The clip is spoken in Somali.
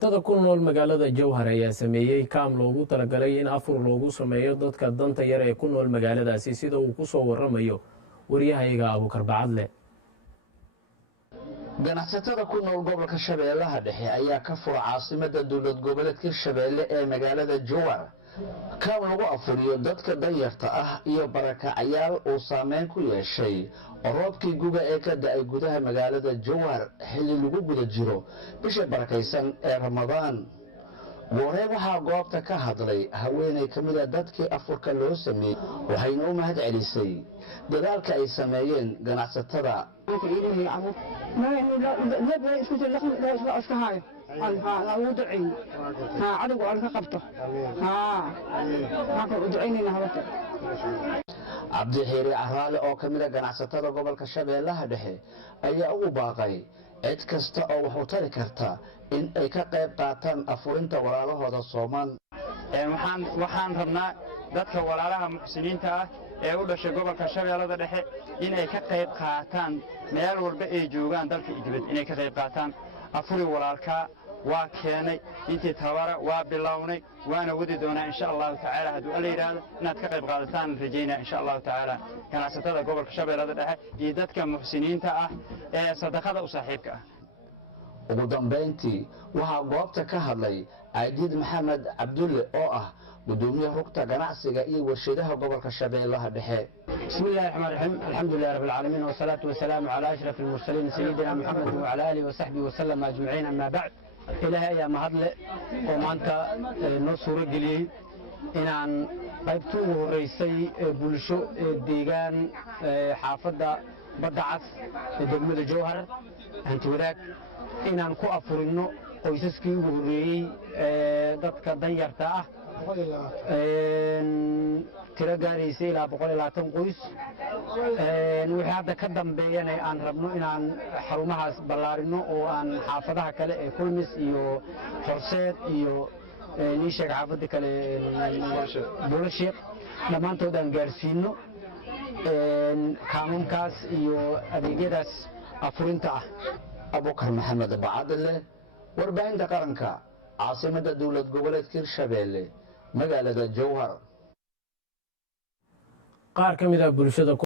Dad ku nool magaalada Jowhar ayaa sameeyay kaam loogu talagalay in afur loogu sameeyo dadka danta yar ee ku nool magaaladaasi sida uu ku soo waramayo wariyahayga Abuukar Bacadle. ganacsatada ku nool gobolka Shabeellaha Dhexe ayaa ka fura caasimada dawlad goboleedka Shabeelle ee magaalada Jowhar kaam lagu afuriyo dadka danyarta ah iyo barakacayaal oo saameyn ku yeeshay roobkii guga ee ka da'ay gudaha magaalada Jowhar xilli lagu guda jiro bisha barakaysan ee Ramadaan. Waree waxaa goobta ka hadlay haweeney ka mid ah dadkii afurka loo sameeyay waxayna u mahad celisay dadaalka ay sameeyeen ganacsatada. Cabdi Xiiri Caraale oo ka mid ah ganacsatada gobolka Shabeellaha Dhexe ayaa ugu baaqay cid kasta oo wax u tari karta in ay ka qayb qaataan afurinta walaalahooda Soomaan. waxaan rabnaa dadka walaalaha muxsiniinta ah ee u dhashay gobolka Shabeellaha Dhexe in ay ka qayb qaataan meel walba ay joogaan dalka dibadda inay ka qayb qaataan afuri walaalka waa keenay intii tabara waa bilownay waana wadi doonaa insha Allah taala haduu alla yiraahdo inaad ka qayb qaadataan rajeynaa insha Allah taala ganacsatada gobolka Shabeellaha Dhexe iyo dadka muxsiniinta ah ee sadaqada u saaxiibka ah. ugu dambeyntii waxaa goobta ka hadlay Aidid Maxamed Cabdulle oo ah gudoomiyaha rugta ganacsiga iyo warshadaha gobolka Shabeellaha Dhexe. Bismillahir Rahmanir Rahiim. Alhamdulillahi Rabbil Alamin wa salatu wa salamu ala ashrafil mursalin sayyidina Muhammad wa ala alihi wa sahbihi wa sallam ajma'in amma ba'd. Ilaahay ayaa mahadle oo maanta noo suuro geliyay inaan qaybtii ugu horeysay bulsho deegaan xaafadda Badda Cas ee degmada Jowhar hanti wadaag inaan ku afurino qoysaskii ugu horeeyay dadka danyarta ah tiro gaaraysa ilaa 120 qoys wixii hadda ka dambeeyana aan rabno inaan xarumahaas ballaarino oo aan xaafadaha kale ee Kulmis iyo Horseed iyo niisheeg xaafada kale Buulasheek dhamaantood aan gaarsiino kaamamkaas iyo adeegyadaas afurinta ah. Abuukar Maxamed Bacadle warbaahinta qaranka caasimada dawlad goboleedka Shabeelle magaalada Jowhar. Qaar ka mid ah bulshada